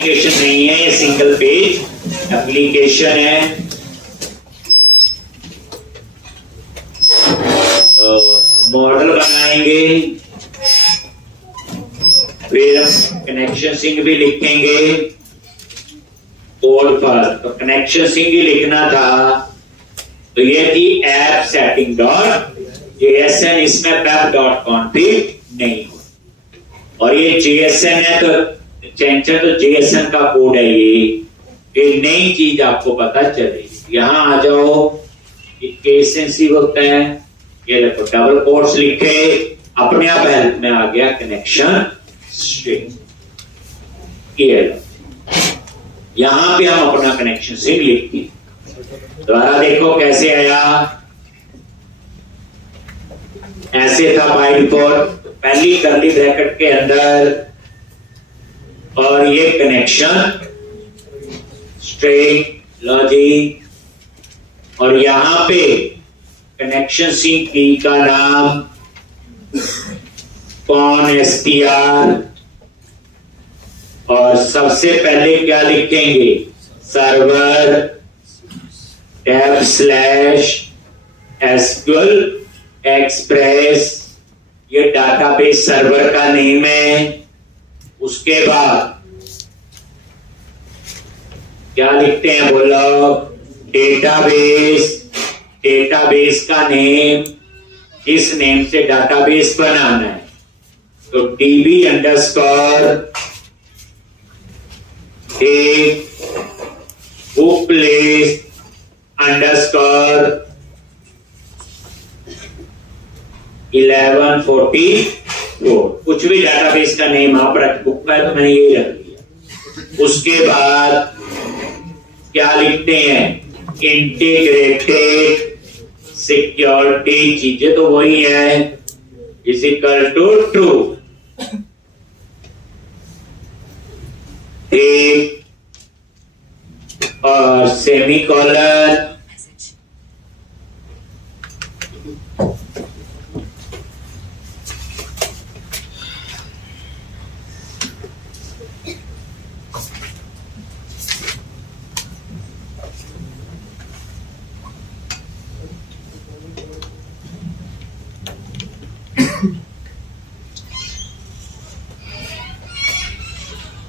Application नहीं है, ये सिंगल पेज एप्लीकेशन है। मॉडल बनाएंगे, फिर कनेक्शन सिंग भी लिखेंगे कोड पर। तो कनेक्शन सिंग ही लिखना था, तो ये थी ऐप सेटिंग डॉट जेएसएन, इसमें वेब डॉट कॉन्फिग नहीं हो। और ये जेएसएन है तो चेंचर, तो जेएसएन का कोड है ये नई चीज आपको पता चलेगी। यहां आ जाओ, केस सेंसिटिव होता है, ये देखो डबल कोट्स लिखे, अपने आप हेल्प में आ गया कनेक्शन स्ट्रिंग। यहां पे हम अपना कनेक्शन स्ट्रिंग लिखते हैं। दोबारा देखो कैसे आया, ऐसे था बाय डिफॉल्ट, पहली कर्ली ब्रैकेट के अंदर, और ये कनेक्शन स्ट्रिंग लॉजिक, और यहां पे कनेक्शन सिंक की का नाम कौन एसटीआर, और सबसे पहले क्या लिखेंगे, server tab slash SQL express, ये डाटाबेस सर्वर का नेम है। उसके बाद क्या लिखते हैं बोलो, डेटाबेस, डेटाबेस का नेम, किस नेम से डाटाबेस बनाना है, तो dB underscore book list underscore 1144, कुछ भी डाटाबेस का नेम आप रख, बुक का तो मैंने ये रख लिया। उसके बाद क्या लिखते हैं, इंटीग्रेटेड सिक्योरिटी, चीजें तो वही है, इज इक्वल टू ट्रू, और सेमीकोलन,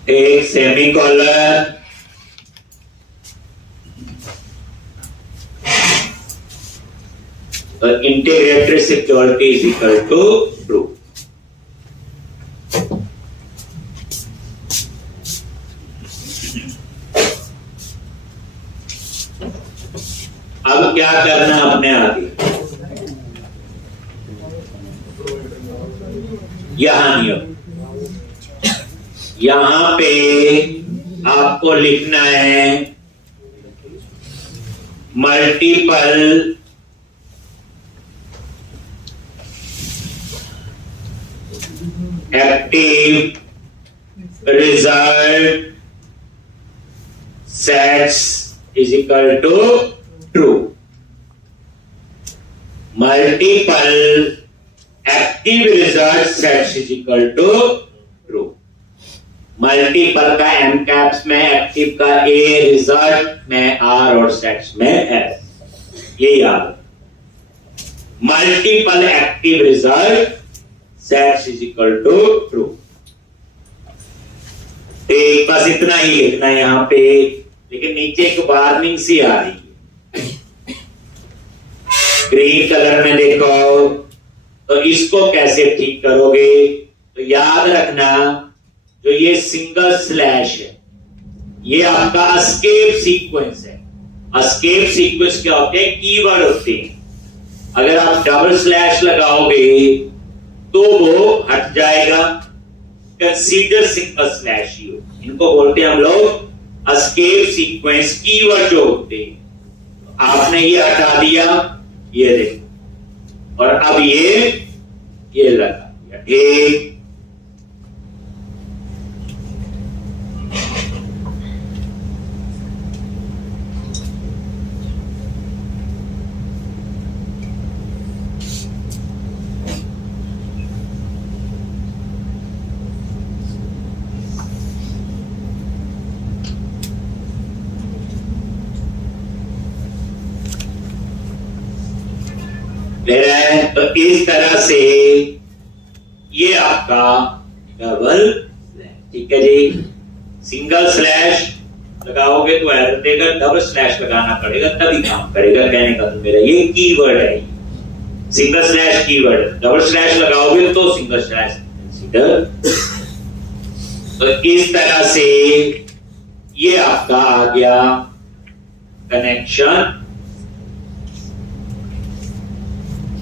एक semicolon, integrated security is equal to true. अब क्या करना अपने आगे, यहां नियम, यहां पे आपको लिखना है multiple active result sets is equal to true. Multiple active result sets is equal to true. Multiple का एम कैप्स में, एक्टिव का ए, रिजल्ट में आर, और सेट्स में एस, ये याद। Multiple active result sets is equal to true. बस इतना ही लिखना है यहां पे, लेकिन नीचे एक वार्निंग सी आ रही है ग्रीन कलर में, देखो। तो इसको कैसे ठीक करोगे, तो याद रखना, जो ये सिंगल स्लैश है, ये आपका एस्केप सीक्वेंस है। एस्केप सीक्वेंस क्या होते हैं, कीवर्ड होते हैं। अगर आप डबल स्लैश लगाओगे तो वो हट जाएगा, कंसीडर सिंगल स्लैश ही हो, इनको बोलते हैं हम लोग एस्केप सीक्वेंस कीवर्ड जो होते हैं। आपने ये हटा दिया, ये देखो, और अब ये लगा दिया, ठीक। तो इस तरह से ये आपका डबल, ठीक है जी। सिंगल स्लैश लगाओगे तो एरर देगा, डबल स्लैश लगाना पड़ेगा तभी काम करेगा। कहने का तो मेरा ये कीवर्ड है, single slash keyword. Double slash लगाओगे तो सिंगल स्लैश कंसीडर। तो इस तरह से ये आपका आ गया कनेक्शन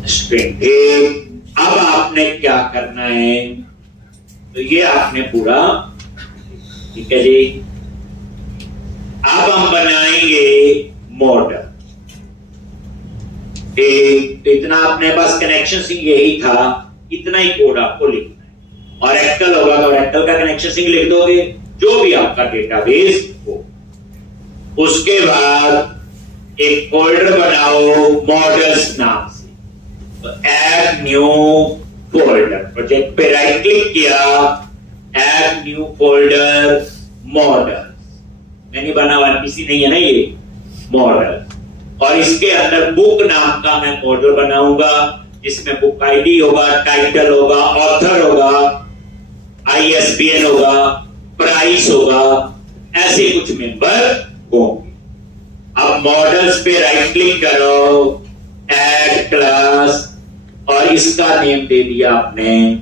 स्ट्रिंग। अब आपने क्या करना है, तो ये आपने पूरा, ठीक है जी। अब हम बनाएंगे मॉडल। इतना अपने पास कनेक्शन सिंग यही था, इतना ही कोड आपको लिखना है। और ऑरेकल होगा तो ऑरेकल का कनेक्शन सिंग लिख दोगे, जो भी आपका डेटाबेस हो। उसके बाद एक फोल्डर बनाओ मॉडल्स नाम से, तो ऐड न्यू फोल्डर। प्रोजेक्ट पे राइट क्लिक किया, ऐड न्यू फोल्डर मॉडल। मैंने बना हुआ किसी नहीं है ना ये मॉडल। और इसके अंदर बुक नाम का मैं मॉडल बनाऊंगा, जिसमें बुक आईडी होगा, टाइटल होगा, ऑथर होगा, आईएसबीएन होगा, प्राइस होगा, ऐसे कुछ मेंबर होंगे। अब मॉडल्स पे राइट क्लिक करो, ऐड क्लास, और इसका नेम दे दिया आपने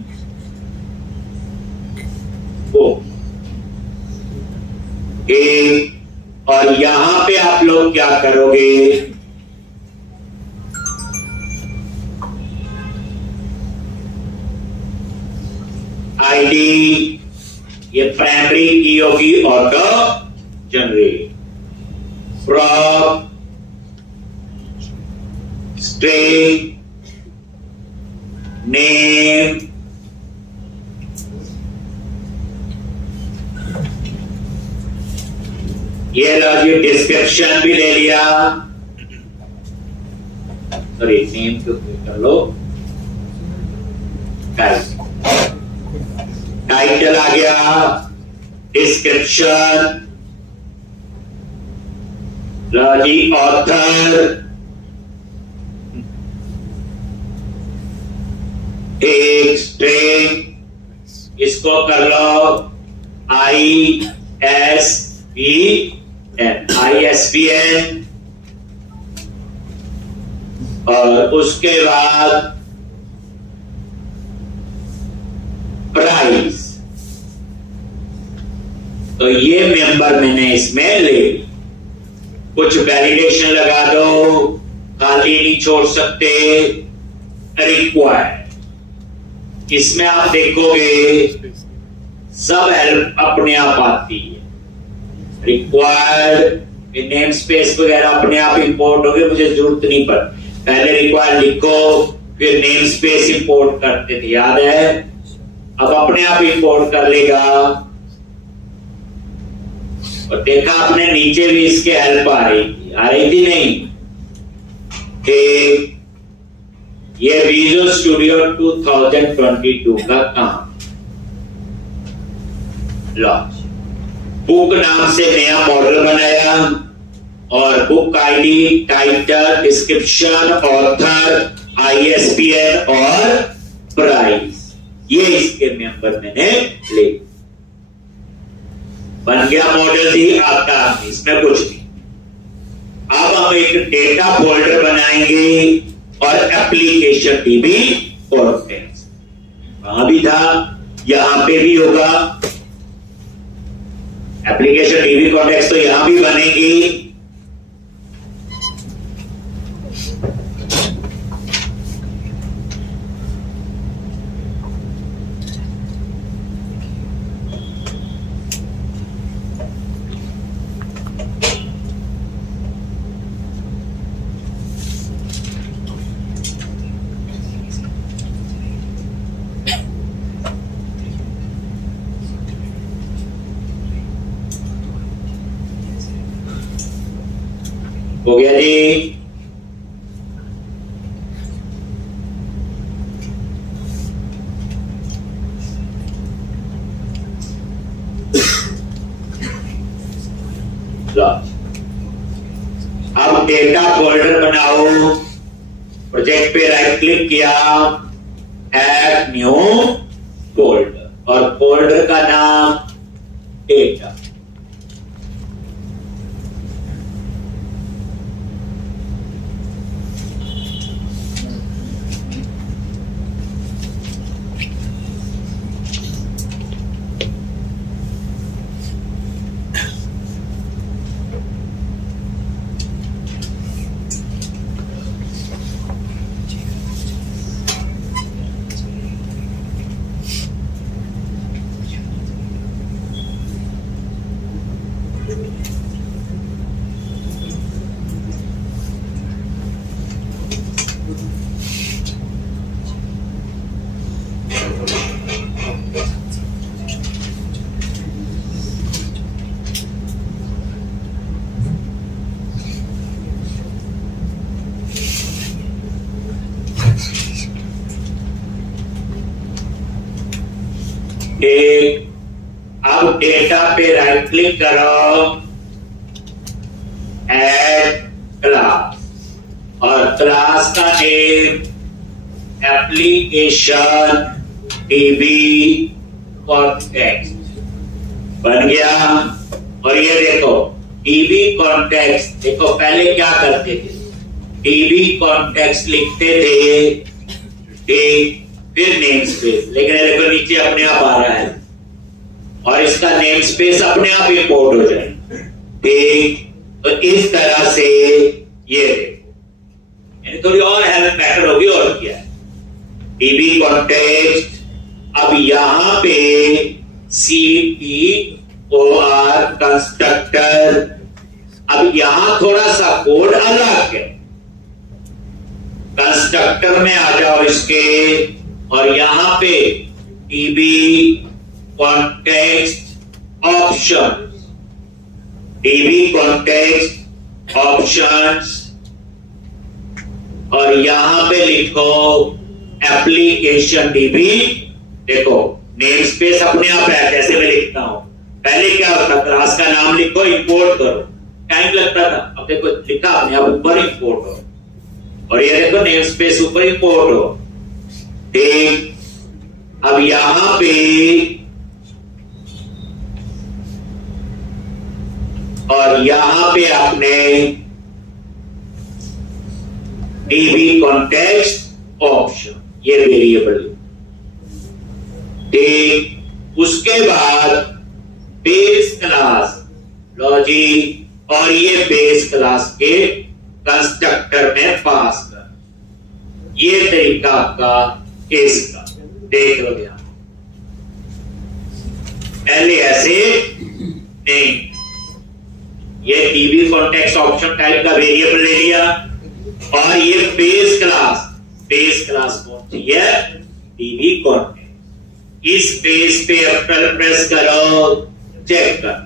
बुक। और यहां पे आप लोग क्या करोगे, आईडी ये प्राइमरी की होगी, auto generate from string name ये लो जी, डिस्क्रिप्शन भी ले लिया, सॉरी नेम तो कर लो, टाइटल आ गया, डिस्क्रिप्शन, लो जी ऑथर, एक स्ट्रिंग, इसको कर लो ISBN, और उसके बाद प्राइस। तो ये मेंबर मैंने इसमें ले, कुछ वैलिडेशन लगा दो, खाली नहीं छोड़ सकते, रिक्वायर्ड। इसमें आप देखोगे सब हेल्प अपने आप आती है। रिक्वायर्ड नेम स्पेस वगैरह अपने आप इंपोर्ट हो गए, मुझे जरूरत नहीं पड़ती। पहले रिक्वायर्ड लिखो, फिर नेम स्पेस इंपोर्ट करते थे, याद है? अब अपने आप इंपोर्ट कर लेगा। और देखा आपने नीचे भी इसके हेल्प आ रही थी नहीं? ये विजुअल स्टूडियो 2022 का काम। लॉन्च बुक नाम से नया मॉडल बनाया, और book ID, title, description, author, ISBN और प्राइस, ये इसके मेंबर मैंने ले। बन गया मॉडल ही आता, इसमें कुछ नहीं। अब हम एक डेटा फोल्डर बनाएंगे और एप्लीकेशन डीबी कॉन्टेक्स्ट, वहां भी था, यहां पे भी होगा। एप्लीकेशन डीबी कॉन्टेक्स्ट तो यहां भी बनेगी। हो गया जी। अब डेटा फोल्डर बनाओ, प्रोजेक्ट पे राइट क्लिक किया, ऐड न्यू फोल्डर, और फोल्डर का नाम डेटा। अब डेटा पे राइट क्लिक करो, ऐड क्लास, और क्लास का नेम एप्लीकेशन डीबी कॉन्टेक्स्ट बन गया। और ये देखो डीबी कॉन्टेक्स्ट, देखो पहले क्या करते थे, डीबी कॉन्टेक्स्ट लिखते थे, फिर नेम स्पेस, लेकिन देखो नीचे अपने आप आ रहा है और इसका नेम स्पेस अपने आप इंपोर्ट हो जाए। ठीक, तो इस तरह से ये यानी थोड़ी और हेल्प बेटर होगी। और क्या है, डीबी कॉन्टेक्स्ट, अब यहां पे CPOR कंस्ट्रक्टर, अब यहां थोड़ा सा कोड अलग है। कंस्ट्रक्टर में आ जाओ इसके, और यहां पे dB context options, dB context options, और यहां पे लिखो एप्लीकेशन डीबी। देखो नेम स्पेस अपने आप है, जैसे मैं लिखता हूं। पहले क्या होता, क्लास का नाम लिखो, इंपोर्ट करो, टाइम लगता था। अब देखो लिखा अपने आप ऊपर इंपोर्ट हो, और ये देखो नेम स्पेस ऊपर इंपोर्ट हो। ठीक, अब यहां पे और यहां पे आपने डीबी कॉन्टेक्स्ट ऑप्शन, ये वेरिएबल। ठीक, उसके बाद बेस क्लास लॉजिक, और ये बेस क्लास के कंस्ट्रक्टर में पास कर। ये तरीका आपका केस का, देख लो ध्यान। पहले ऐसे नहीं, ये डीबी कॉन्टेक्स्ट ऑप्शन टाइप का वेरिएबल ले लिया, और ये बेस क्लास कौन सी है, डीबी कॉन्टेक्स्ट। इस बेस पे F12 प्रेस करो, चेक कर।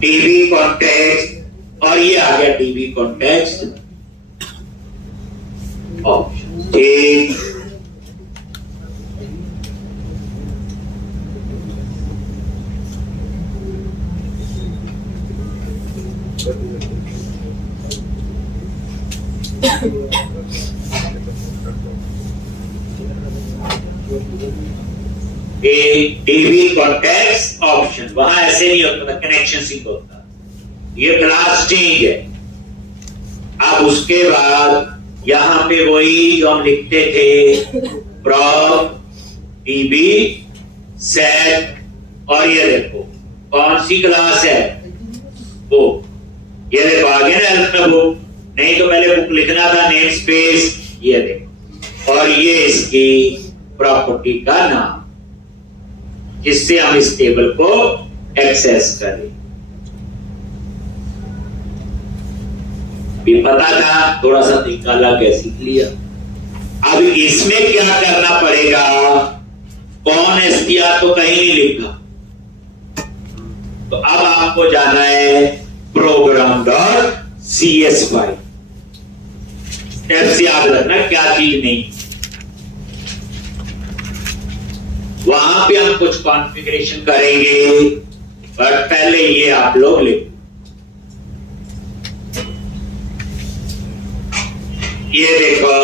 डीबी कॉन्टेक्स्ट, और ये आ गया डीबी कॉन्टेक्स्ट ऑप्शन। ठीक, डीबी कॉन्टेक्स्ट ऑप्शन, वहां ऐसे नहीं होता था, कनेक्शन सिंक होता। ये क्लास चेंज है। अब उसके बाद यहां पे वही जो हम लिखते थे, प्रॉप डीबी सेट, और ये देखो कौन सी क्लास है वो, ये देखो आगे ना हेल्प में बुक, नहीं तो पहले बुक लिखना था, नेम स्पेस, ये देखो, और ये इसकी प्रॉपर्टी का नाम, जिससे हम इस टेबल को एक्सेस करें। भी पता था, थोड़ा सा निकाला के सीख लिया। अब इसमें क्या करना पड़ेगा, कौन एसटीआर तो कहीं नहीं लिखा, तो अब आपको जाना है program.cs फाइल। स्टेप्स याद रखना, क्या चीज नहीं। वहां पे हम कुछ कॉन्फ़िगरेशन करेंगे, बट पहले ये आप लोग लिखो। ये देखो,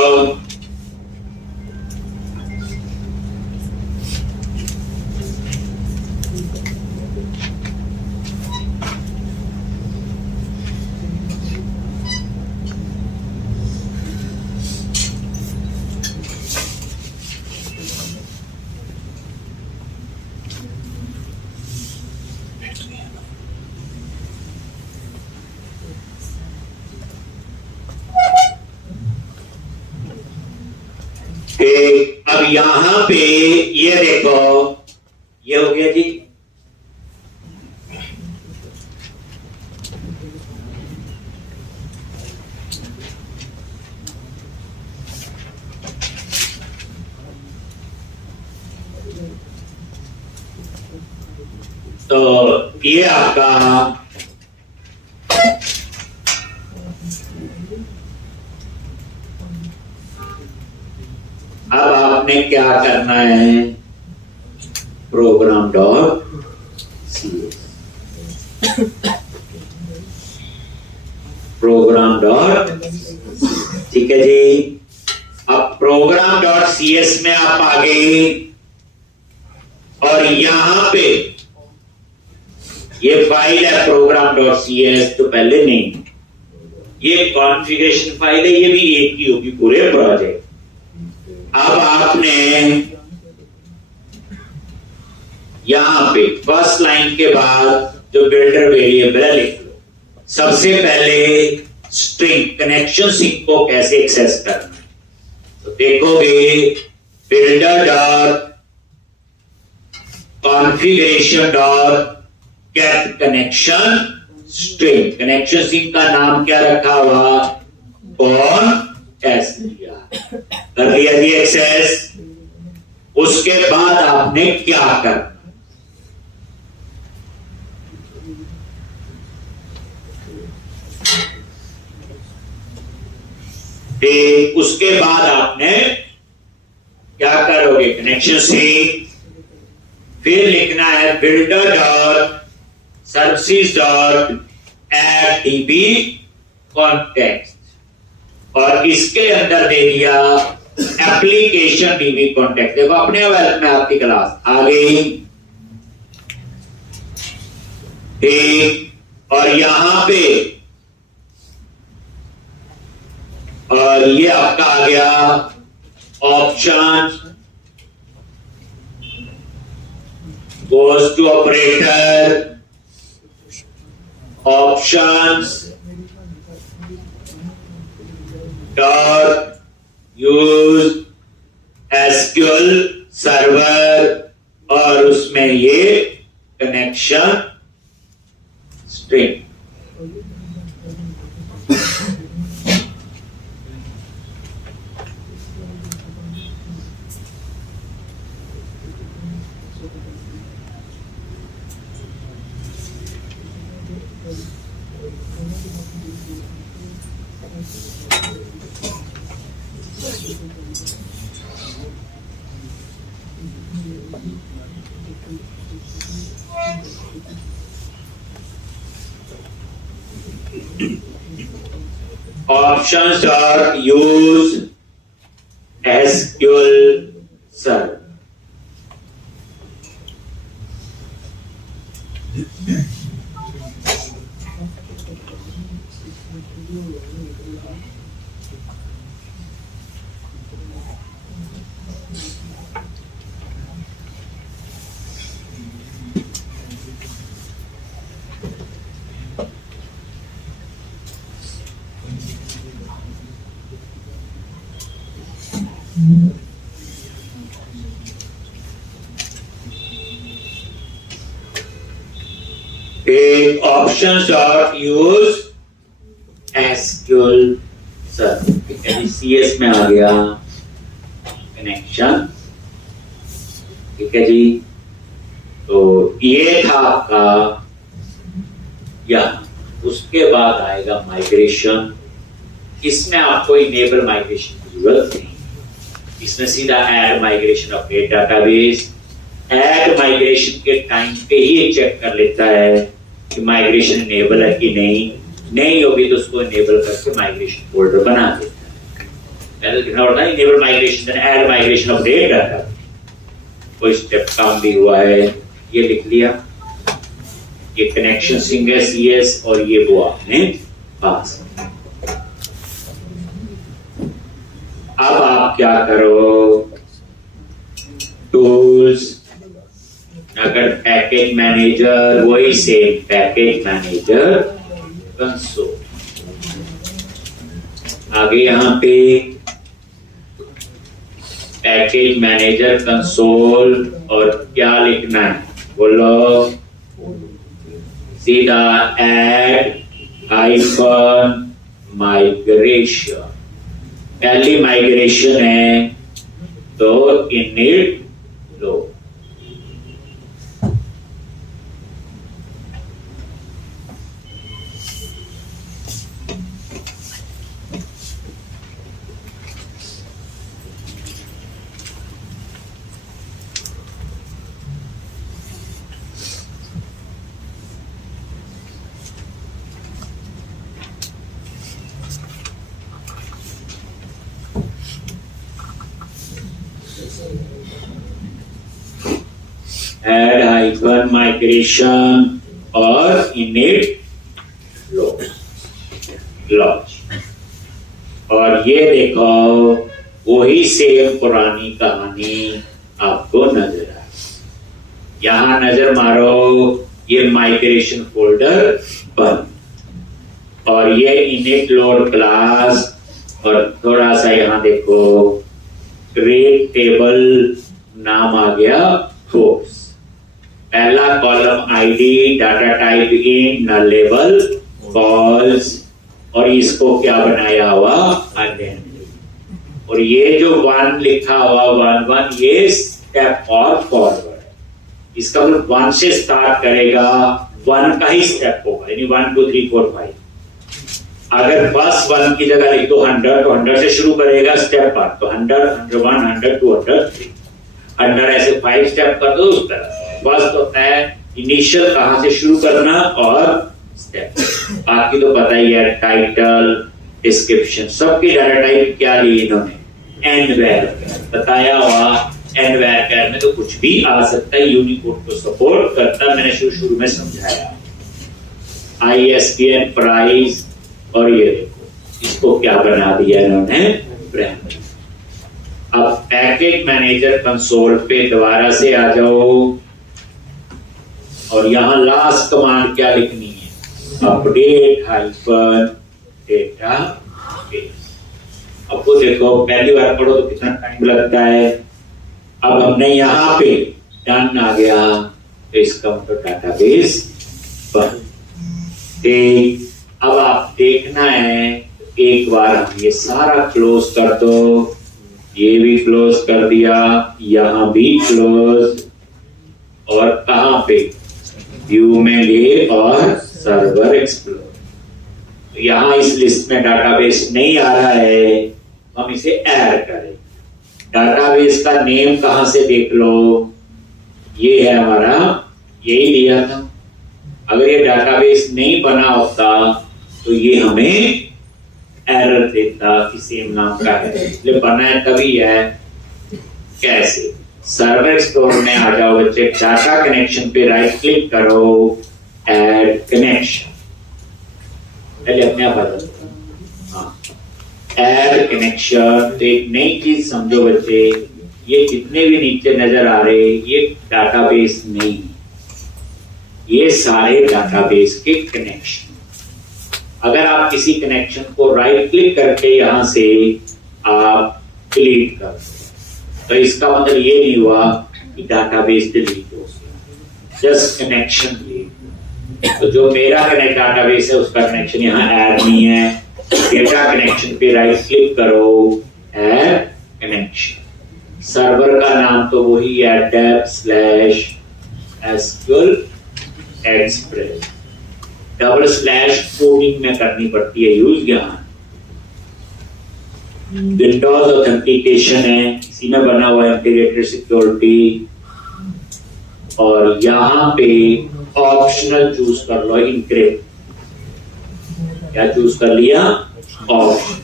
अब यहां पे ये देखो, ये हो गया जी। तो ये आपका अब आपने क्या करना है, प्रोग्राम डॉट ठीक है जी। अब प्रोग्राम डॉट सी एस में आप आ गए और यहां पे ये फाइल है प्रोग्राम डॉट सी एस, तो पहले नहीं, ये कॉन्फ़िगरेशन फाइल है, ये भी एक ही होगी पूरे प्रोजेक्ट। अब आपने यहां पे फर्स्ट लाइन के बाद जो बिल्डर वेरिएबल है लिख लो। सबसे पहले स्ट्रिंग कनेक्शन सिंक को कैसे एक्सेस करना है, तो देखोगे builder dot configuration dot get connection string. Connection sync का नाम क्या रखा हुआ, कौन एस दिया, कर दिया जी एक्सेस। उसके बाद आपने क्या करना, उसके बाद आपने क्या करोगे, कनेक्शन सिंक, फिर लिखना है builder dot services dot add dB context, और इसके अंदर दे दिया एप्लीकेशन डीबी कॉन्टेक्ट। देखो अपने वेल्थ में आपकी क्लास आ गई, ठीक, और यहां पे और ये आपका आ गया option goes to operator, options dot use SQL server, और उसमें ये connection string. Options dot use SQL server. एक options dot use SQL server, ठीक है, CS में आ गया कनेक्शन, ठीक है जी। तो ये था आपका, या उसके बाद आएगा माइग्रेशन। इसमें आपको इनेबल माइग्रेशन की जरूरत नहीं, इसमें सीधा add migration of database add migration के टाइम पे ही ये चेक कर लेता है कि माइग्रेशन इनेबल है कि नहीं होगी तो उसको इनेबल करके माइग्रेशन फोल्डर बना देता है। पहले लिखना पड़ता है enable migration then add migration update data. कोई स्टेप कम भी हुआ है ये लिख लिया, ये कनेक्शन सिंगल सीएस और ये वो आपने पास। अब आप क्या करो, टूल्स, अगर पैकेज मैनेजर वही सेम पैकेज मैनेजर कंसोल, आगे यहां पे पैकेज मैनेजर कंसोल और क्या लिखना है बोलो, सीधा ऐड हाइफन माइग्रेशन। पहली माइग्रेशन है तो इनिट लो। ऐड हाइफन माइग्रेशन और इनिट लॉन्च। और ये देखो वही सेम पुरानी कहानी आपको नजर आए। यहां नजर मारो, ये माइग्रेशन फोल्डर बंद और ये इनिट लोड क्लास, और थोड़ा सा यहां देखो क्रिएट टेबल नाम आ गया फोर्स। पहला column ID, data type in, nullable, calls, और इसको क्या बनाया हुआ आइडेंटिटी। और ये जो 1 लिखा हुआ 1 ये स्टेप और फॉरवर्ड है। इसका मतलब 1 से स्टार्ट करेगा, 1 का ही स्टेप होगा, यानी 1 2 3 4 5। अगर बस 1 की जगह लिख दो 100 तो 100 से शुरू करेगा स्टेप पर, तो 100 101 100 2 100 3 100 ऐसे 5 स्टेप कर दो उस तरह। बस होता है इनिशियल कहां से शुरू करना और स्टेप। बाकी तो पता ही है, टाइटल, डिस्क्रिप्शन, सबकी डाटा टाइप क्या ली इन्होंने, एनवेयर बताया हुआ। एनवेयर में तो कुछ भी आ सकता है, यूनिकोड को सपोर्ट करता है, मैंने शुरू में समझाया। ISBN प्राइस, और ये देखो इसको क्या बना दिया इन्होंने, ब्रांड। अब पैकेज मैनेजर कंसोल पे दोबारा से आ जाओ और यहां लास्ट कमांड क्या लिखनी है, अपडेट हाइफन डेटा बेस। अब वो देखो पहली बार पढ़ो तो कितना टाइम लगता है। अब हमने यहां पे डन आ गया तो इसका मतलब डाटाबेस बन। अब आप देखना है, एक बार हम ये सारा क्लोज कर दो, ये भी क्लोज कर दिया, यहां भी क्लोज, और कहां पे व्यू में गए और सर्वर एक्सप्लोर। यहां इस लिस्ट में डाटाबेस नहीं आ रहा है, हम इसे ऐड करें। डाटाबेस का नेम कहां से देख लो, ये है हमारा, यही दिया था। अगर ये डाटाबेस नहीं बना होता तो ये हमें एरर देता कि सेम नाम का है, इसलिए बना है तभी है। कैसे, सर्वर एक्सप्लोरर में आ जाओ बच्चे, डाटा कनेक्शन पे राइट क्लिक करो, ऐड कनेक्शन, पहले अपने आप बदल, हाँ, ऐड कनेक्शन। तो एक नई चीज समझो बच्चे, ये जितने भी नीचे नजर आ रहे ये डाटाबेस नहीं, ये सारे डाटाबेस के कनेक्शन। अगर आप किसी कनेक्शन को राइट क्लिक करके यहां से आप डिलीट कर दो तो इसका मतलब ये नहीं हुआ कि डाटाबेस डिलीट हो गया, जस्ट कनेक्शन डिलीट। तो जो मेरा कनेक्ट डाटाबेस है उसका कनेक्शन यहाँ ऐड नहीं है। डेटा कनेक्शन पे राइट क्लिक करो, ऐड कनेक्शन। सर्वर का नाम तो वही है, dev/SQL express. Double slash coding में करनी पड़ती है यूज यहाँ। विंडोज ऑथेंटिकेशन है, इसी में बना हुआ इंटीग्रेटेड सिक्योरिटी। और यहां पे ऑप्शनल चूज कर लो, इनक्रिप्ट। क्या चूज कर लिया? ऑप्शनल।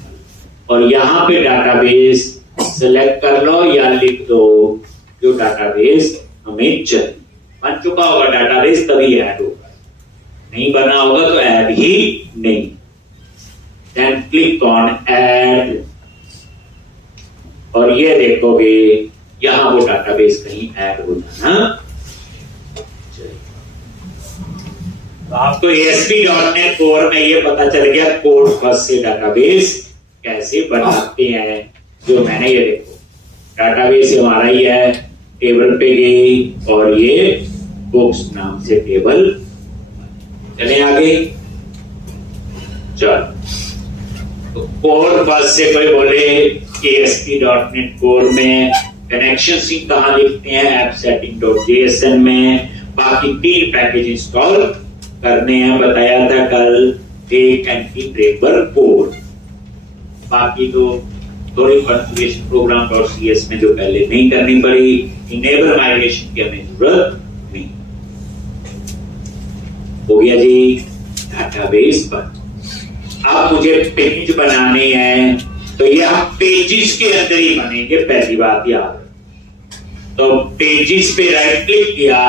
और यहां पे डाटाबेस सिलेक्ट कर लो या लिख दो जो डाटाबेस हमें चाहिए। बन चुका होगा डाटाबेस तभी ऐड होगा, नहीं बना होगा तो ऐड ही नहीं। देन क्लिक ऑन ऐड और ये देखोगे यहां वो डाटाबेस कहीं ऐड हो जाना। तो आपको ASP.NET कोर में ये पता चल गया कोड बस से डाटाबेस कैसे बनाते हैं। जो मैंने ये देखो डाटाबेस हमारा ही है, टेबल पे गई और ये बुक्स नाम से टेबल। चले आगे, चल। तो कोर बस से कोई बोले ASP.NET कोर में कनेक्शन कहां लिखते हैं? appsetting.json में। बाकी 3 पैकेज इंस्टॉल करने हैं, बताया था कल। एक एंटी ब्रेकर कोड, बाकी तो थोड़ी कॉन्फ़िगरेशन program.cs में जो पहले नहीं करनी पड़ी। इनेबल माइग्रेशन की हमें जरूरत नहीं। हो गया जी डाटाबेस पर। अब मुझे पेज बनाने हैं तो ये आप पेजेस के अंदर ही बनेंगे, पहली बात याद है। तो पेजेस पे राइट क्लिक किया,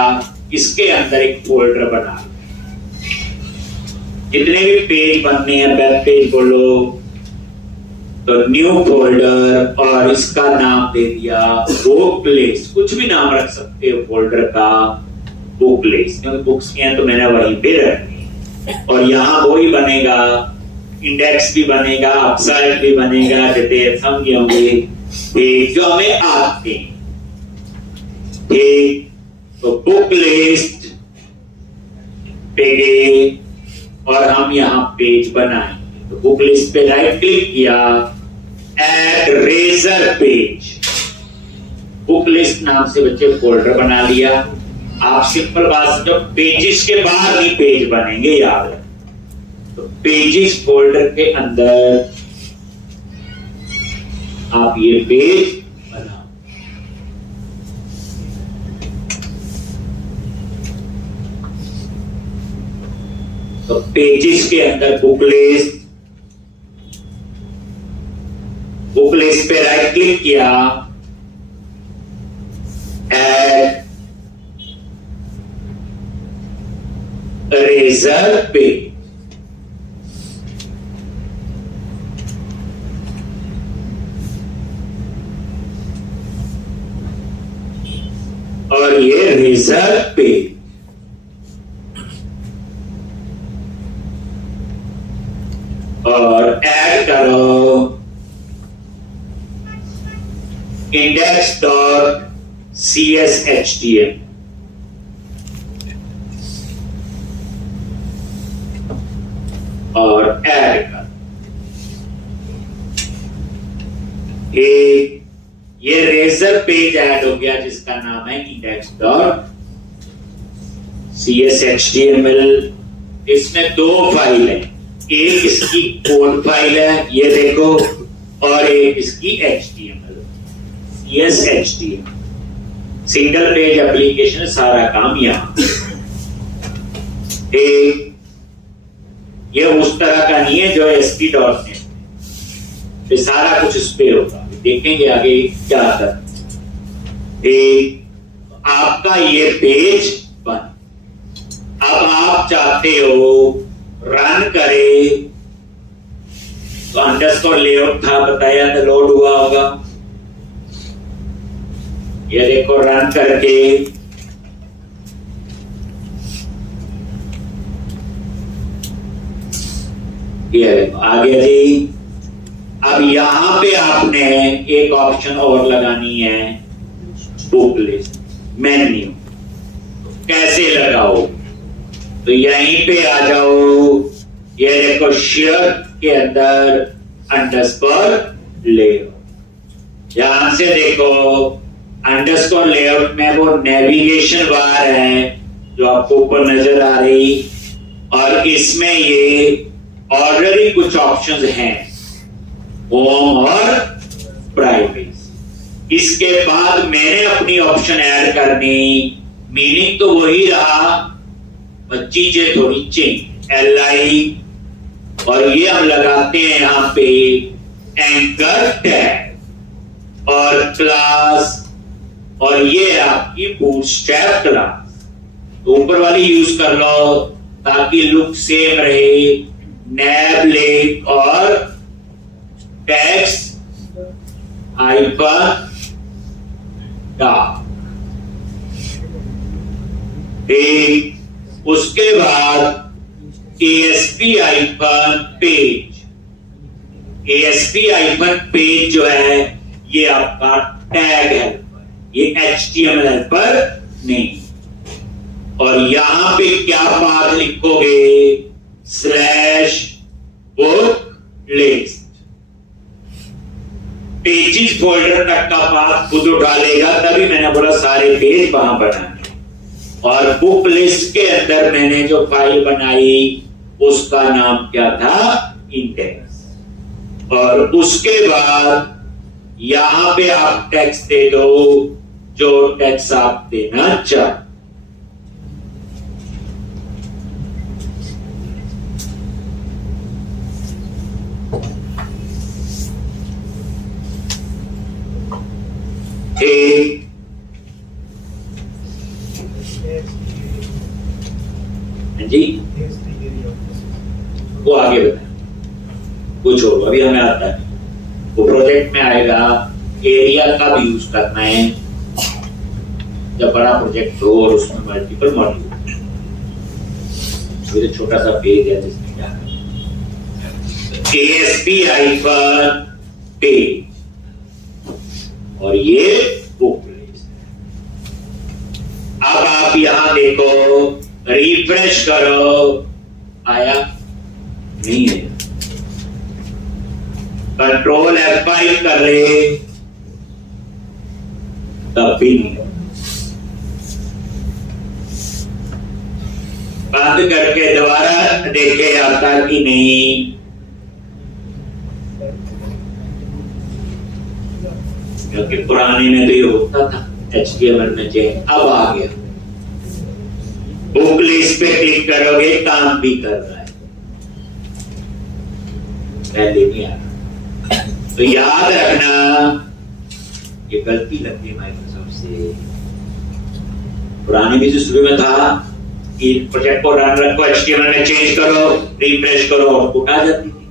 इसके अंदर एक फोल्डर बना। जितने भी पेज बनने हैं, वेब पेज बोलो तो न्यू फोल्डर और इसका नाम दे दिया बुक लिस्ट। कुछ भी नाम रख सकते हो फोल्डर का, बुक लिस्ट, क्योंकि बुक्स के हैं तो मैंने वहीं पे रखनी। और यहाँ वो ही बनेगा, इंडेक्स भी बनेगा, अपसाइड भी बनेगा, डिटेल समझे होंगे जो हमें आते हैं। ठीक, तो बुक लिस्ट पे गए और हम यहाँ पेज बनाएंगे। तो बुक लिस्ट पे राइट क्लिक किया, add razor page. Book list नाम से बच्चे फोल्डर बना लिया। आप सिंपल बात, जब पेजेस के बाहर ही पेज बनेंगे, याद रखें। तो पेजेस फोल्डर के अंदर आप ये पेज बनाओ। तो पेजेस के अंदर बुक लिस्ट पे राइट क्लिक किया, ऐड रेजर पेज। और ये रेजर पेज और ऐड करो index.cshtml और ऐड कर। ये रेजर पेज ऐड हो गया जिसका नाम है index.cshtml। इसमें 2 फाइल है, एक इसकी कोड फाइल है ये देखो, और एक इसकी HTML CSHTML single page application. सारा काम यहां ये उस तरह का नहीं है जो ASP.NET, ये सारा कुछ इस पे होगा। देखेंगे आगे क्या आता है। आपका ये पेज बन। अब आप चाहते हो रन करे तो अंडरस्कोर लेआउट था बताया तो लोड हुआ होगा। ये देखो रन करके ये आ गया जी। अब यहां पे आपने एक ऑप्शन और लगानी है, बुक लिस्ट मेन्यू। कैसे लगाओ? तो यहीं पे आ जाओ, ये देखो शेयर के अंदर अंडरस्कोर लेआउट। ध्यान से देखो, अंडरस्कोर लेआउट में वो नेविगेशन बार है जो आपको ऊपर नजर आ रही, और इसमें ये ऑलरेडी कुछ ऑप्शंस हैं, होम और प्राइवेसी। इसके बाद मैंने अपनी ऑप्शन ऐड करनी, मीनिंग तो वही रहा, पर चीजें थोड़ी चेंज। LI और ये हम लगाते हैं यहां पे एंकर टैग और क्लास, और ये आपकी बूटस्ट्रैप क्लास। तो ऊपर वाली यूज कर लो ताकि लुक सेम रहे। नैब लेक और टेक्स्ट हाइपर डार्क। ठीक, उसके बाद ASP hyphen page. ASP hyphen page जो है ये आपका टैग हेल्पर, ये HTML हेल्पर नहीं। और यहां पे क्या पाथ लिखोगे? /book list. पेजेस फोल्डर तक का पाथ खुद उठा लेगा, तभी मैंने बोला सारे पेज वहां बनाने। और बुक लिस्ट के अंदर मैंने जो फाइल बनाई उसका नाम क्या था? इंडेक्स। और उसके बाद यहां पे आप टेक्स्ट दे दो जो टेक्स्ट आप देना चाहते। जी वो आगे बताए, कुछ होगा अभी हमें आता है, वो प्रोजेक्ट में आएगा। एरिया का भी यूज करना है जब बड़ा प्रोजेक्ट हो और उसमें मल्टीपल मॉड्यूल। ये तो छोटा सा पेज है जिसमें क्या है, ASP हाइफन पेज, और ये बुक लिस्ट। अब आप यहां देखो, रिफ्रेश करो, आया नहीं है। कंट्रोल F5 कर रहे, तब भी नहीं। बंद करके दोबारा देखे आता कि नहीं। क्योंकि पुराने में तो ये होता था HTML में चेंज, अब आ गया। बुक लिस्ट पे क्लिक करोगे, काम भी कर रहा है, पहले नहीं आ रहा। तो याद रखना, ये गलती लगती है माइक्रोसॉफ्ट से। पुराने भी जो शुरू में था कि प्रोजेक्ट को रन रखो, HTML में चेंज करो, रिफ्रेश करो, आउटपुट आ जाती थी।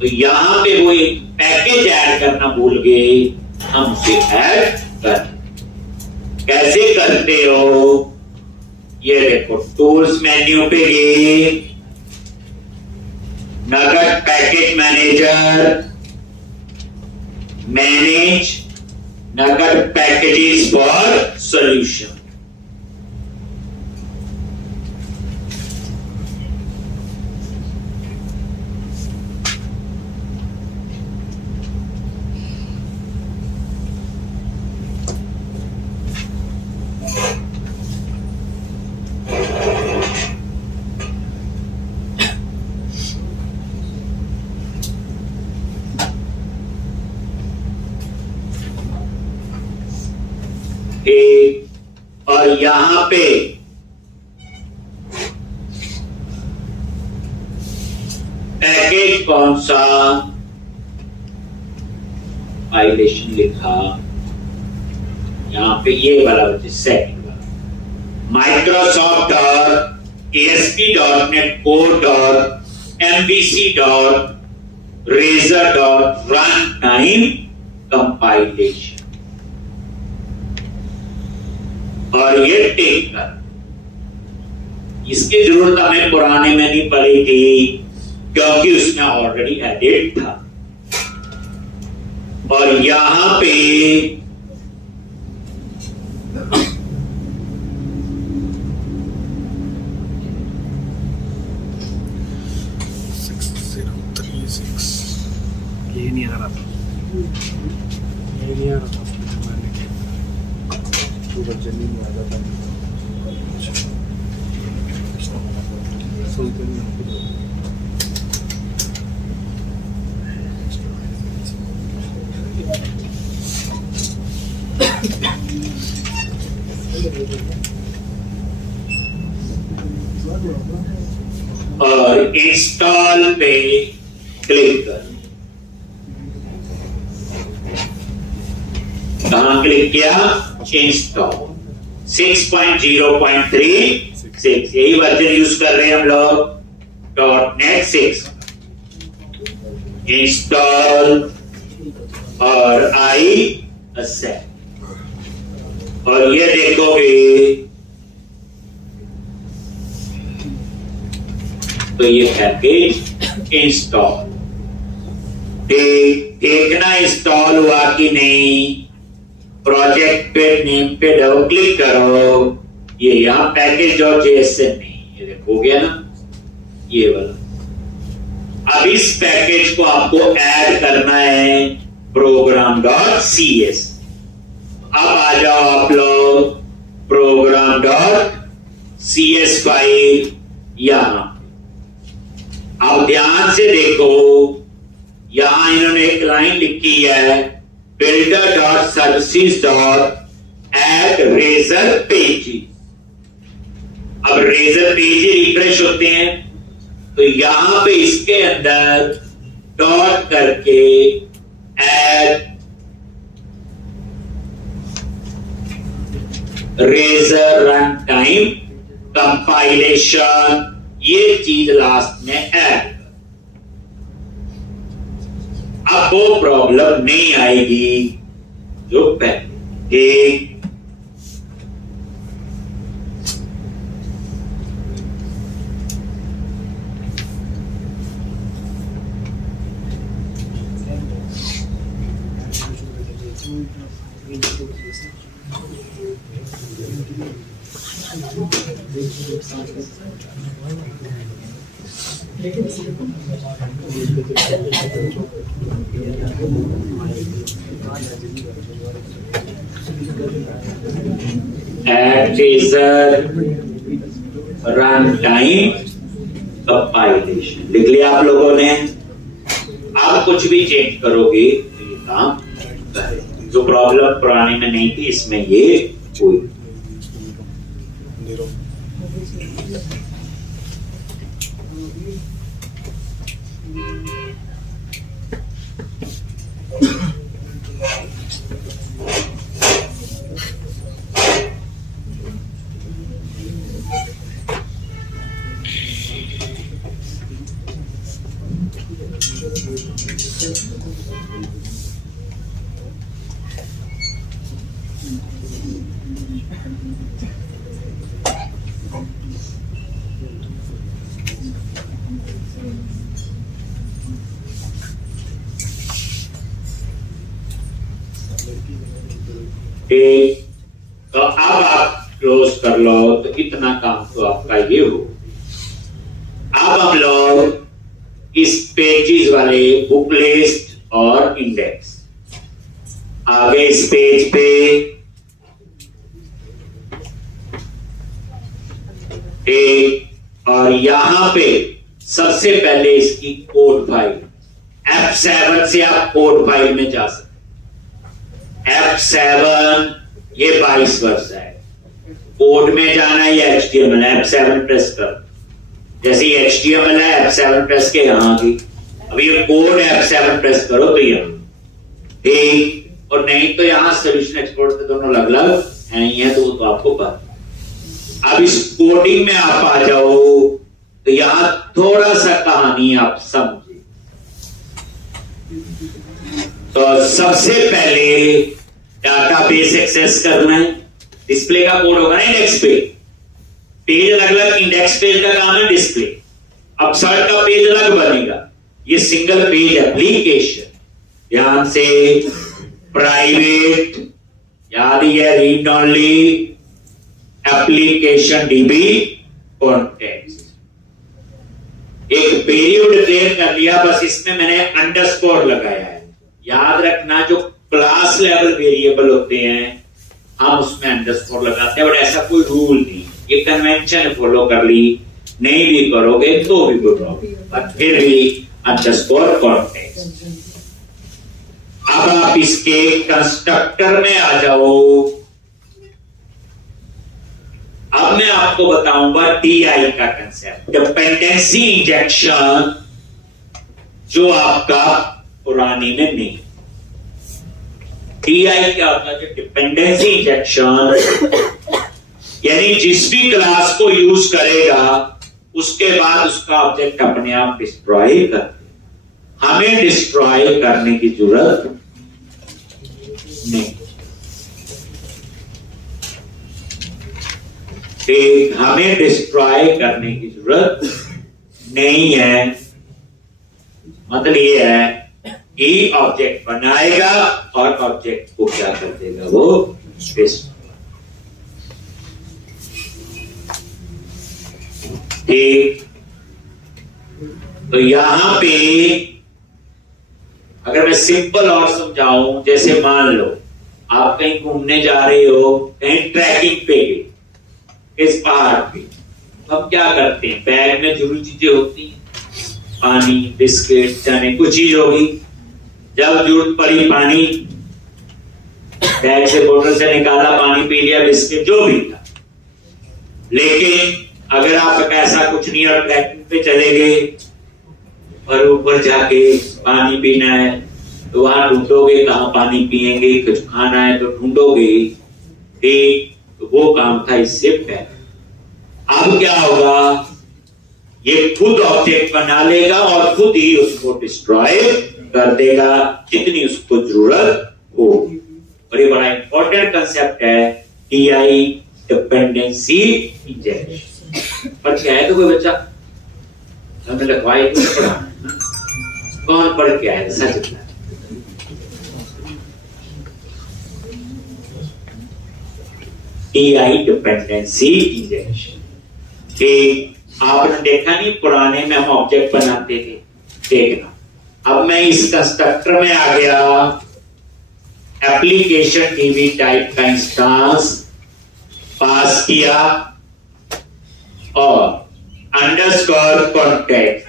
तो यहां पे वो एक पैकेज ऐड करना भूल गए, हम उसे ऐड कर। कैसे करते हो? ये देखो, टूल्स मेन्यू पे गए, नगद पैकेज मैनेजर, मैनेज नगद पैकेजेस फॉर सॉल्यूशन। और यहां पे पैकेज कौन सा, फाइलेशन लिखा, यहां पे ये वाला बच्चे सेकंड वाला, माइक्रोसॉफ्ट और ASP.NET Core और MVC Razor Runtime Compilation। और ये टेक कर, इसकी जरूरत हमें पुराने में नहीं पड़ी थी क्योंकि उसमें ऑलरेडी एडिट था। और यहां पे ये नहीं आ रहा था, ये नहीं आ रहा था, जमीन में आ जाता है। और इंस्टॉल पे क्लिक कर। कहां क्लिक किया? इंस्टॉल 6.0.36 यही वर्जन यूज कर रहे हैं हम लोग .NET 6 इंस्टॉल और आई एक्सेप्ट और ये देखोगे तो ये पैकेज इंस्टॉल देखना इंस्टॉल हुआ कि नहीं। प्रोजेक्ट पे नेम पे डबल क्लिक करो, ये यहां पैकेज और JSON नहीं, ये देखो हो गया ना ये वाला। अब इस पैकेज को आपको ऐड करना है program.cs। अब आ जाओ आप लोग program.cs फाइल यहां। अब ध्यान से देखो यहां इन्होंने एक लाइन लिखी है builder.services.add razor pages। अब रेजर पेज रिफ्रेश होते हैं तो यहां पे इसके अंदर डॉट करके add razor run time compilation ये चीज लास्ट में ऐड। अब वो प्रॉब्लम नहीं आएगी जो पहले। Add razor run time compilation लिख लिया आप लोगों ने। आप कुछ भी चेंज करोगे तो ये काम करेगा। जो प्रॉब्लम पुराने में नहीं थी इसमें ये हुई। ठीक, तो अब आप क्लोज कर लो तो इतना काम तो आपका ये हो। अब हम लोग इस पेजेस वाले बुक लिस्ट और इंडेक्स आगे इस पेज पे और यहां पे सबसे पहले इसकी कोड फाइल F7 से आप कोड फाइल में जा सकते। F7 ये 22 वर्ष है। कोड में जाना है ये HTML है, F7 प्रेस कर। जैसे ही HTML है F7 प्रेस के यहां की। अब ये कोड F7 प्रेस करो तो यहां ठीक, और नहीं तो यहां सोल्यूशन एक्सपोर्ट पे दोनों अलग अलग हैं ये तो आपको पता। अब इस कोडिंग में आप आ जाओ तो यहां थोड़ा सा कहानी आप समझे। तो सबसे पहले डाटाबेस एक्सेस करना है। डिस्प्ले का कोड होगा ना इंडेक्स पे, पेज अलग अलग, इंडेक्स पेज का काम है डिस्प्ले। अब सर्च का पेज अलग बनेगा, ये सिंगल पेज एप्लीकेशन। ध्यान से प्राइवेट याद ही है, read only application dB context. एक वेरिएबल डिक्लेयर कर लिया, बस इसमें मैंने अंडरस्कोर लगाया है। याद रखना जो क्लास लेवल वेरिएबल होते हैं हम उसमें अंडरस्कोर लगाते हैं, और ऐसा कोई रूल नहीं, ये कन्वेंशन फॉलो कर ली, नहीं भी करोगे तो भी कोई प्रॉब्लम, पर फिर भी अंडरस्कोर कॉन्टेक्स्ट। अब आप इसके कंस्ट्रक्टर में आ जाओ। अब अब मैं आपको बताऊंगा DI का कंसेप्ट, डिपेंडेंसी इंजेक्शन, जो आपका पुराने में नहीं। DI क्या होता है? डिपेंडेंसी इंजेक्शन, यानी जिस भी क्लास को यूज करेगा उसके बाद उसका ऑब्जेक्ट अपने आप डिस्ट्रॉय करते, हमें डिस्ट्रॉय करने की जरूरत नहीं। हमें डिस्ट्रॉय करने की जरूरत नहीं है। मतलब ये है कि ऑब्जेक्ट बनाएगा और ऑब्जेक्ट को क्या कर देगा? वो डिस्ट्रॉय। ठीक, तो यहां पे अगर मैं सिंपल और समझाऊं, जैसे मान लो आप कहीं घूमने जा रहे हो, कहीं ट्रैकिंग पे गए इस पहाड़ पे, हम क्या करते हैं? बैग में जरूरी चीजें होती हैं, पानी, बिस्किट, चने, कुछ चीज होगी। जब जरूरत पड़ी पानी, बैग से बोतल से निकाला, पानी पी लिया, बिस्किट जो भी था। लेकिन अगर आप ऐसा कुछ नहीं और ट्रैकिंग पे चले गए और ऊपर जाके पानी पीना है, तो वहां ढूंढोगे कहां पानी पिएंगे, कुछ खाना है तो ढूंढोगे। ठीक, तो वो काम था इससे पहले। अब क्या होगा? ये खुद ऑब्जेक्ट बना लेगा और खुद ही उसको डिस्ट्रॉय कर देगा जितनी उसको जरूरत होगी। और ये बड़ा इंपॉर्टेंट कंसेप्ट है, DI, डिपेंडेंसी इंजेक्शन। पर क्या है? तो कोई बच्चा हमें लिखवाए तो पढ़ा, कौन पढ़ के आया? सच है। DI, dependency injection. आपने देखा नहीं, पुराने में हम ऑब्जेक्ट बनाते थे, देखना। अब मैं इस कंस्ट्रक्टर में आ गया, एप्लीकेशन DB टाइप का इंस्टांस पास किया और underscore context,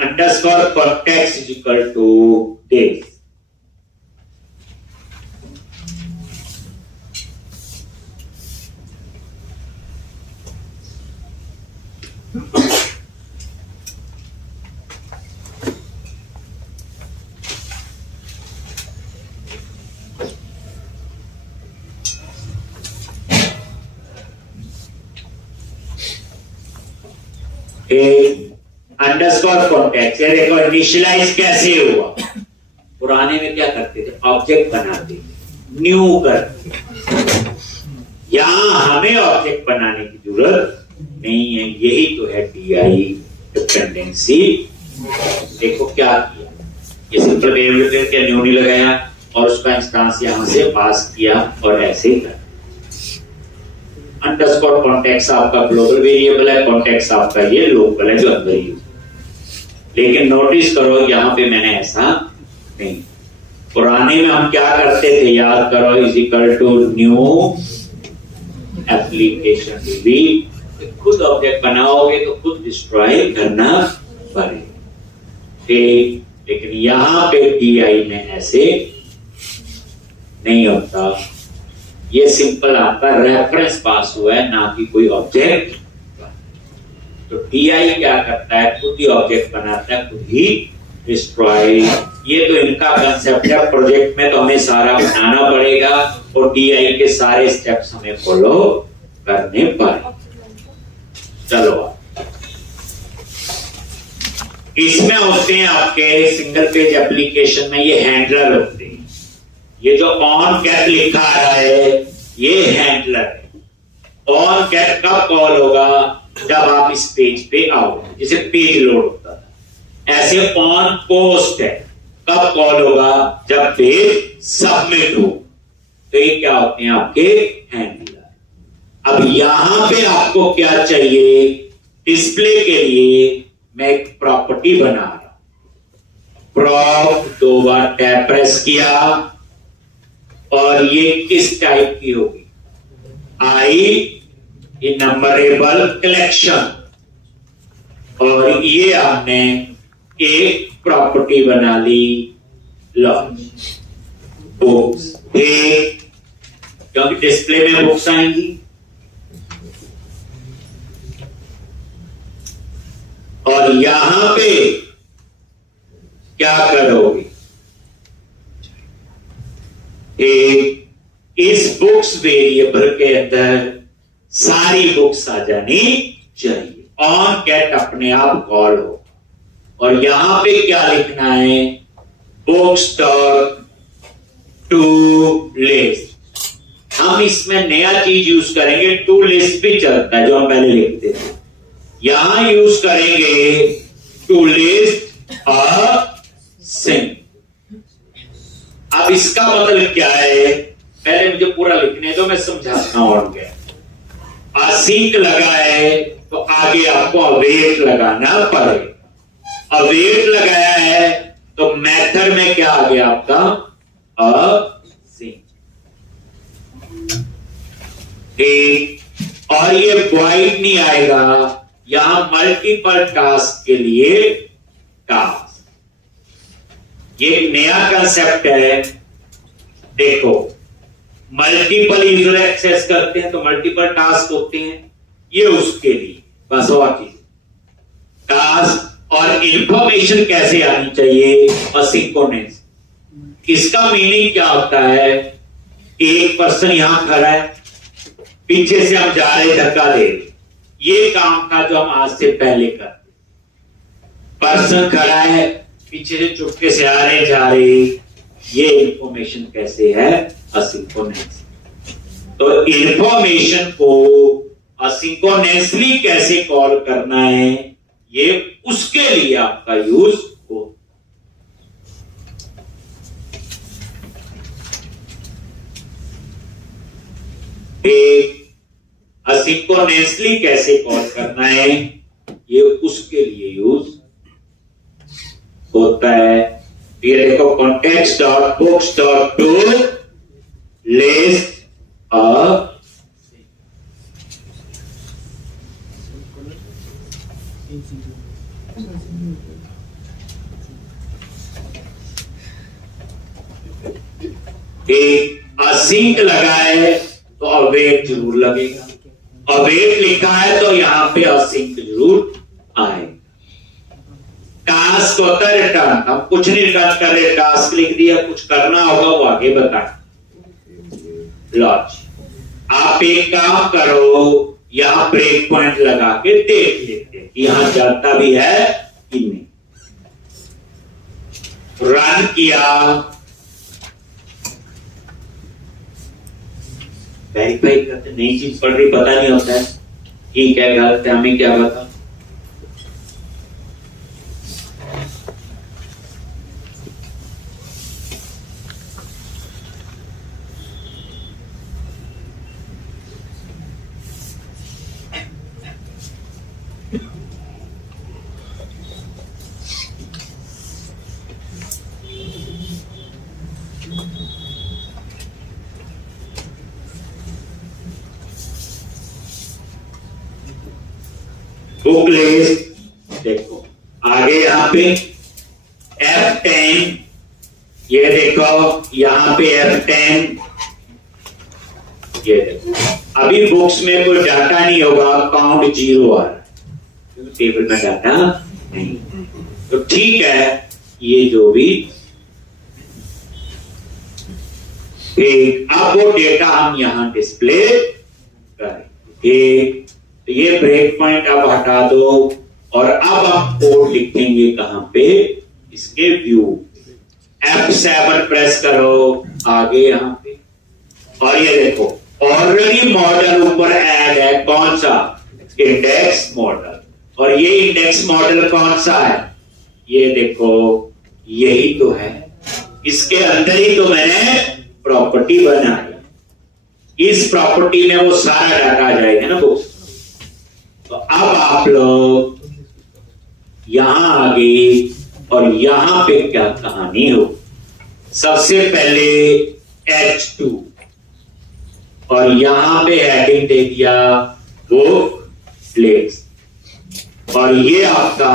underscore context is equal to this. Underscore context, ये देखो इनिशियलाइज कैसे हुआ। पुराने में क्या करते थे? ऑब्जेक्ट बनाते थे, न्यू करते। यहां हमें ऑब्जेक्ट बनाने की जरूरत नहीं है। यही तो है DI, डिपेंडेंसी। देखो क्या किया, ये सिंपल वेरिएबल के न्यू नहीं लगाया और उसका इंस्टांस यहां से पास किया और ऐसे ही कर। अंडरस्कोर कॉन्टेक्स्ट आपका ग्लोबल वेरिएबल है, कॉन्टेक्स्ट आपका ये लोकल है जो अंदर ही। लेकिन नोटिस करो यहां पे मैंने ऐसा नहीं। पुराने में हम क्या करते थे? याद करो, is equal to new application DB। खुद ऑब्जेक्ट बनाओगे तो खुद डिस्ट्रॉय करना पड़ेगा। ठीक, लेकिन यहां पे DI में ऐसे नहीं होता। ये सिंपल आपका रेफरेंस पास हुआ है, ना कि कोई ऑब्जेक्ट। तो DI क्या करता है? खुद ही ऑब्जेक्ट बनाता है, खुद ही डिस्ट्रॉय। ये तो इनका कंसेप्ट है। प्रोजेक्ट में तो हमें सारा बनाना पड़ेगा और DI के सारे स्टेप्स हमें फॉलो करने पड़ेंगे। चलो, इसमें होते हैं आपके सिंगल पेज एप्लीकेशन में ये हैंडलर होते हैं। ये जो ऑन कैट लिखा आ रहा है ये हैंडलर है। ऑन कैट कब कॉल होगा? जब आप इस पेज पे आओगे, जिसे पेज लोड होता था। ऐसे ऑन पोस्ट है, कब कॉल होगा? जब पेज सबमिट हो। तो ये क्या होते हैं? आपके हैंडलर। अब यहां पे आपको क्या चाहिए? डिस्प्ले के लिए मैं एक प्रॉपर्टी बना रहा हूं। प्रॉप, 2 बार टैब प्रेस किया और ये किस टाइप की होगी? आई इनम्बरेबल कलेक्शन, और ये हमने एक प्रॉपर्टी बना ली लॉन्च बुक्स, क्योंकि डिस्प्ले में बुक्स आएंगी और यहां पे क्या करोगे, इस बुक्स वेरिएबल के अंदर सारी बुक्स आ जानी चाहिए। ऑन गेट अपने आप कॉल हो और यहां पे क्या लिखना है, बुक्स डॉट टू लिस्ट। हम इसमें नया चीज यूज करेंगे, टू लिस्ट भी चलता है जो हम पहले लिखते थे, यहां यूज करेंगे टू लिस्ट अ सिंक। अब इसका मतलब क्या है, पहले मुझे पूरा लिखने दो, मैं समझाता हूं। और क्या असिंक लगा है तो आगे आपको अवेट लगाना पड़ेगा। अवेट लगाया है तो मेथड में क्या आ गया आपका, असिंक। और ये वॉइड नहीं आएगा, यहां मल्टीपल टास्क के लिए टास्क, ये एक नया कंसेप्ट है। देखो मल्टीपल यूजर एक्सेस करते हैं तो मल्टीपल टास्क होते हैं, ये उसके लिए बस। और चीज टास्क और इंफॉर्मेशन कैसे आनी चाहिए, असिंक्रोनस। इसका मीनिंग क्या होता है, एक पर्सन यहां खड़ा है, पीछे से हम जा रहे धक्का दे रहे, ये काम था जो हम आज से पहले करते। पर्सन खड़ा है, पीछे से चुपके से आ रहे जा रहे, ये इंफॉर्मेशन कैसे है, असिंक्रोनस। तो इंफॉर्मेशन को असिंक्रोनसली कैसे कॉल करना है, ये उसके लिए आपका यूज हो। असिंक्रोनसली कैसे कॉल करना है, ये उसके लिए यूज होता है। ये देखो context dot books dot to list a async लगा है तो अवेट जरूर लगेगा, अवेट लिखा है तो यहां पे असिंक जरूर आएगा। टास्क होता है रिटर्न, हम कुछ नहीं रिटर्न कर रहे, टास्क लिख दिया, कुछ करना होगा वो आगे बताएं। लॉज आप एक काम करो, यहां ब्रेक पॉइंट लगा के देख लेते हैं कि यहां चलता भी है कि नहीं। रन किया, वेरीफाई करते, नई चीज पढ़ रही पता नहीं होता है, ठीक है गलत है, हमें क्या बता। बुक लिस्ट देखो आगे यहां पे F10, ये देखो यहां पे F10, ये देखो अभी बुक्स में कोई डाटा नहीं होगा, काउंट 0 आ रहा है, टेबल में डाटा नहीं, तो ठीक है। ये जो भी अब वो डेटा हम यहां डिस्प्ले करें। तो ये ब्रेक पॉइंट अब हटा दो और अब हम कोड लिखेंगे कहां पे, इसके व्यू। F7 प्रेस करो आगे यहां पे, और ये देखो ऑलरेडी मॉडल ऊपर ऐड है, कौन सा, इंडेक्स मॉडल। और ये इंडेक्स मॉडल कौन सा है, ये देखो यही तो है, इसके अंदर ही तो मैंने प्रॉपर्टी बनाई, इस प्रॉपर्टी में वो सारा डाटा आ जाएगा ना बुक्स। तो अब आप लोग यहां आगे और यहां पे क्या कहानी हो, सबसे पहले H2 और यहां पे हेडिंग दे दिया बुक प्लेस, और ये आपका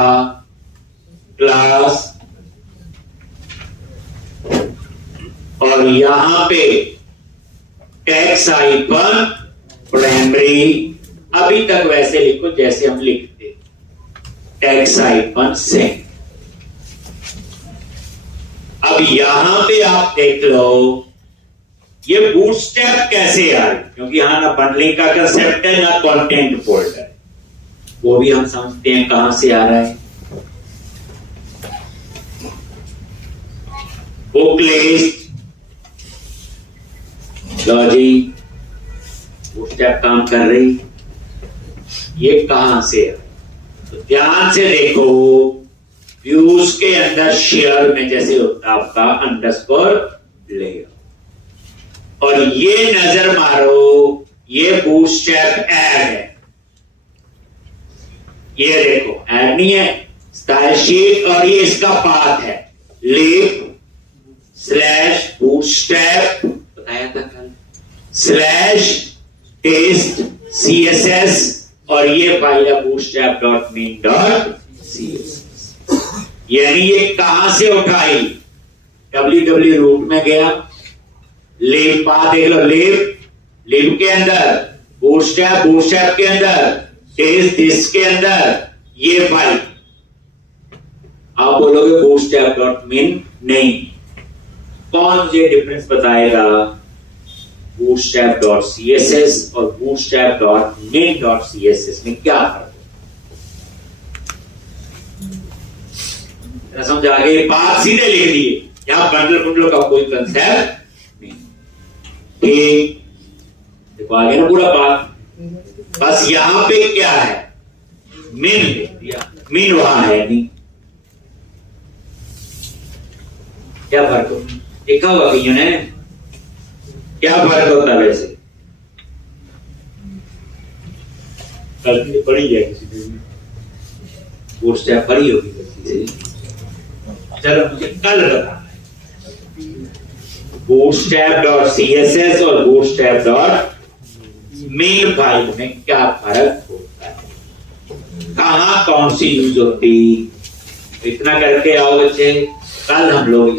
क्लास, और यहां पे टैक्स हाइफन प्राइमरी, अभी तक वैसे लिखो जैसे हम लिखते, टैक्स हाइफन से। अब यहां पे आप देख लो ये बूटस्ट्रैप कैसे आ रही, क्योंकि यहां ना बंडलिंग का कंसेप्ट है ना कंटेंट फोल्डर, वो भी हम समझते हैं कहां से आ रहा है। बुक लिस्ट, लो जी बूटस्ट्रैप काम कर रही, ये कहां से है, तो ध्यान से देखो, व्यूज के अंदर शेयर में जैसे होता है आपका अंडरस्कोर लेयर, और ये नजर मारो ये बूटस्ट्रैप ऐड है, ये देखो ऐड नहीं है, स्टाइल शीट, और ये इसका पाथ है लिप स्लैश बूटस्ट्रैप, बताया था कल, स्लैश टेस्ट CSS, और ये फाइल है bootstrap.min.css। यानी ये कहां से उठाई, www रूट में गया, लिप पा देख लो, लिप के अंदर बूटस्ट्रैप के अंदर, टेस्ट दिस के अंदर, ये फाइल आप बोलोगे bootstrap.min, नहीं, कौन मुझे डिफरेंस बताएगा bootstrap.css और bootstrap.min.css में क्या फर्क है, समझ आ गई, बात सीधे लिख दिए, यहां बंडल का कोई कंसेप्ट नहीं, ठीक, देखो आगे ना पूरा बात, बस यहां पे क्या है, मिन लिख दिया, मिन वहां है नहीं, क्या फर्क हो, देखा होगा कहीं ने, क्या फर्क होता है वैसे, गलती पड़ी है किसी भी, बूटस्ट्रैप पड़ी होगी गलती से, चलो मुझे कल बताना है, bootstrap.css और bootstrap.min फाइल में क्या फर्क होता है, कहां कौन सी यूज होती, इतना करके आओ बच्चे, कल हम लोग